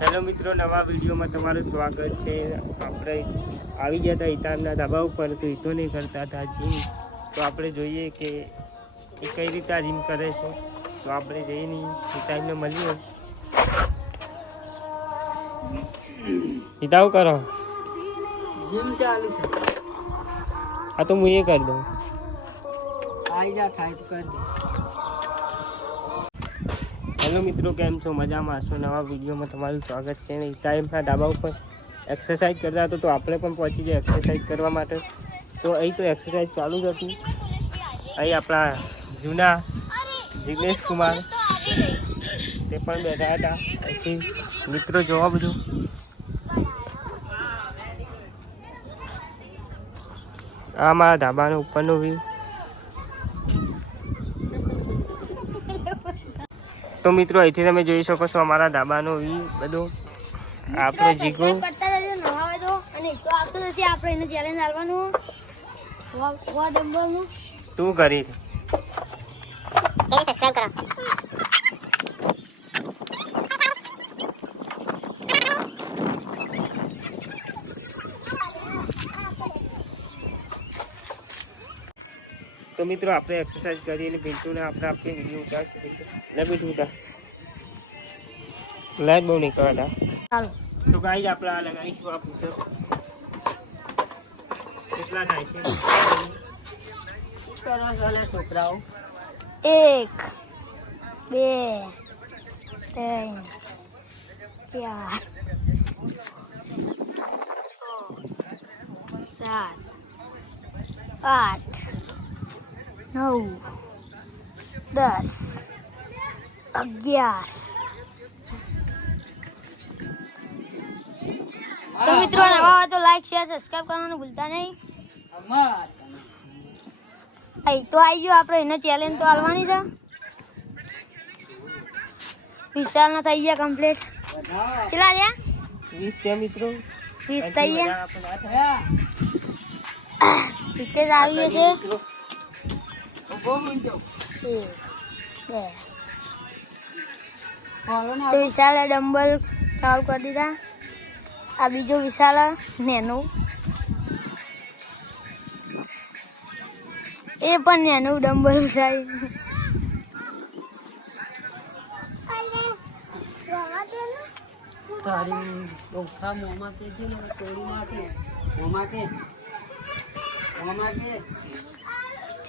Hello મિત્રો નવા વિડીયોમાં તમારું સ્વાગત છે. આપણે આવી ગયા હતા હિતાનના ધાબા ઉપર તો હિતો નહીં કરતા હતા જીમ તો આપણે જોઈએ કે એ કઈ રીતે આ જીમ કરે છે. તો આપણે જઈને હિતાનને મળીએ. હિતાવ કરો. જીમ ચાલુ છે. આ તો હું એ કરી દઉં. આવી જા થાય તો કરી દે. હેલો મિત્રો, કેમ છો? મજામાં? હશો નવા વિડીયોમાં તમારું સ્વાગત છે? ટાઈમના ધાબા ઉપર એક્સરસાઇઝ કરતા હતો, તો આપણે પણ પહોંચી ગયા એક્સરસાઇઝ કરવા માટે. તો અહીં તો એક્સરસાઇઝ ચાલુ જ હતી. અહીં આપણા જૂના જિગ્નેશ કુમાર તે પણ બેઠા હતા. અહીંથી મિત્રો જોવા બધું. આ મારા ધાબાનો ઉપરનો વ્યૂ તો મિત્રો અહીંથી તમે જોઈ શકો છો અમારા ધાબાનો વી બધો. આપણો જીગો. તું. કરી. સબસ્ક્રાઇબ કરો. તો મિત્રો આપણે એક્સરસાઇઝ કરી અને બિલકુલ આપણે આપણે વિડીયો ઉતારશું બિલકુલ લે બીજું ઉતાર લાઈટ બહુ નીકળતા ચાલો તો ગાઈ આપણે આ લગાવીશું આ પુષપ કેટલા થાય છે કરો છો લે છોકરાઓ એક બે ત્રણ ચાર છ સાત આઠ નવ દસ અગિયાર તો મિત્રો નવા હોય તો લાઈક શેર સબસ્ક્રાઇબ કરવાનું ભૂલતા નહીં. ભાઈ અહીં તો આવી ગયો આપણે એને ચેલેન્જ તો હાલવાની છે. વિશાલ ના થઈ ગયા કમ્પ્લીટ ચલા રહ્યા વીસ ત્યાં મિત્રો. વીસ થઈ ગયા. આપણે આવી ગયા છે. તો વિશાલે ડમ્બલ ચાલુ કરી દીધા. આ બીજો વિશાલ નેનું. એ પણ નેનું ડમ્બલ ઉઠાવી. તારી ઓખા મોમાં કે છે ને? તોડી માકે મોમાં કે? મોમાં કે?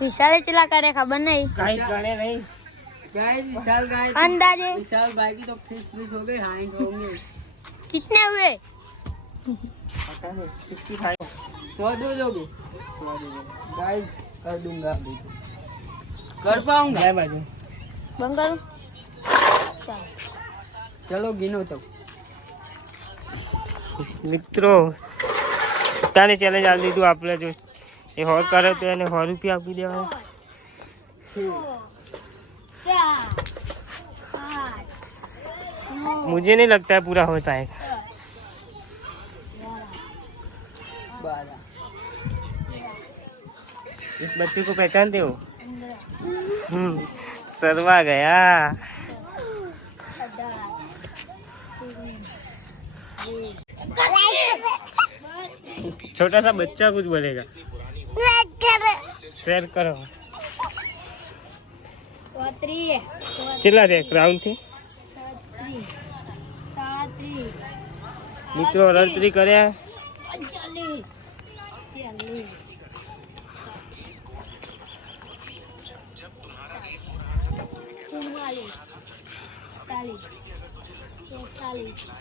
विशाल चला करे खबर नहीं કાંઈ ગણે નહીં गाइस विशाल गाइस अंदाजे विशाल भाई की तो फीस फीस हो गई हाँ होंगे कितने हुए પતા નહીં. 55. सौ दो दोगे गाइस कर दूंगा अभी कर पाऊंगा બે બાજુ बंद करो चलो चलो गिनो तो મિત્રો તાને ચેલેન્જ આપી દીધું આપણે જો એ હોર કરે તો એને સો રૂપિયા આપી દેવાના सात आठ नौ मुझे नहीं लगता है पूरा हो पाएगा बारह इस बच्चे को पहचानते हो पंद्रह हम्म सरवा गया छोटा सा बच्चा कुछ बोलेगा शेयर करो। चिल्ला दे क्राउन थी। मित्रों रात्रि कर।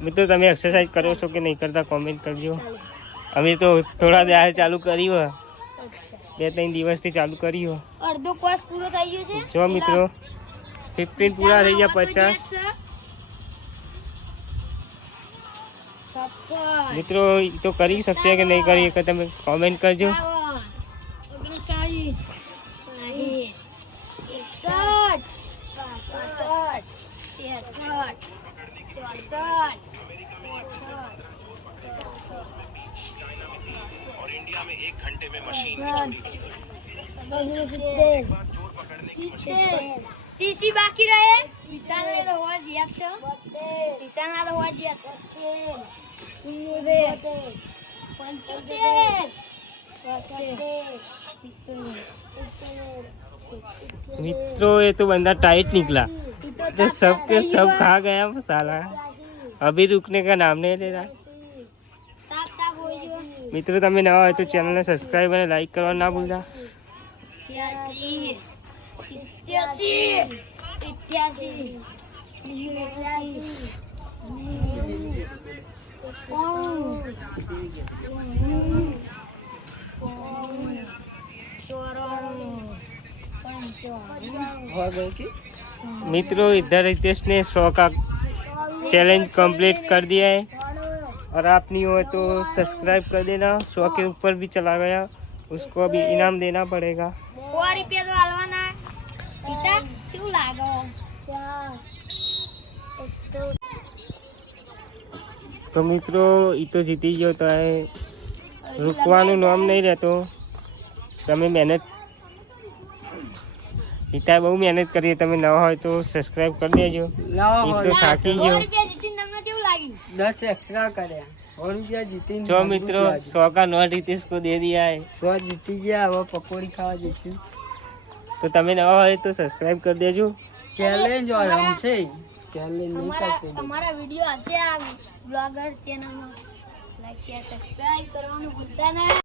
मित्र तो एक्सरसाइज करो कि नहीं करता कमेंट कर दियो अभी तो थोड़ा ध्यान चालू करी हुआ। બે ત્રણ દિવસથી ચાલુ કર્યું અડધો કોર્સ પૂરો થઈ ગયો છે જો મિત્રો ફિફ્ટીન પૂરા થઈ ગયા પચાસ છપ્પન મિત્રો એ તો કરી શકશે કે નહીં કરી શકે તમે કોમેન્ટ કરજો इंडिया में एक घंटे में मशीन की चोरी तीसरी बाकी रहे। मित्रों ये तो बंदा टाइट निकला। तो सब के सब खा गया मसाला अभी रुकने का नाम नहीं ले रहा। મિત્રો તમે નવા હોય તો ચેનલને સબસ્ક્રાઈબ અને લાઈક કરવાનું ના ભૂલતા छियासी सत्यासी इक्यासी मित्रों इधर रितेश ने सौ का चैलेंज कंप्लीट कर दिया है और आप नहीं हो तो सब्सक्राइब कर देना सौ के ऊपर भी चला गया उसको अभी इनाम देना पड़ेगा સો રૂપિયા તો હાલવાના પિતા શું લાગો તો મિત્રો એ તો જીતી ગયો તો એ રૂકવાનું નામ નહીં રહેતો તમે મહેનત પિતાએ બહુ મહેનત કરી તમે નવા હોય તો સબસ્ક્રાઈબ કરી દેજો લાવો એ તો થાકી સો ગયો રૂપિયા જીતીને તમને કેવું લાગ્યું દસ એક્સ્ટ્રા કર્યા સો રૂપિયા જીતીને जो मित्रों सौ का नोट रितेश को दे दिया है સો જીતી ગયા હવે પકોડી ખાવા જઈશું તો તમે નવા હોય તો સબસ્ક્રાઈબ કરી દેજો ચેલેન્જ રમશે ચેલેન્જ નહીં અમારા કરતી અમારા વિડીયો આવશે આ બ્લોગર ચેનલમાં લાઈક શેર સબસ્ક્રાઇબ કરવાનું ભૂલતા ના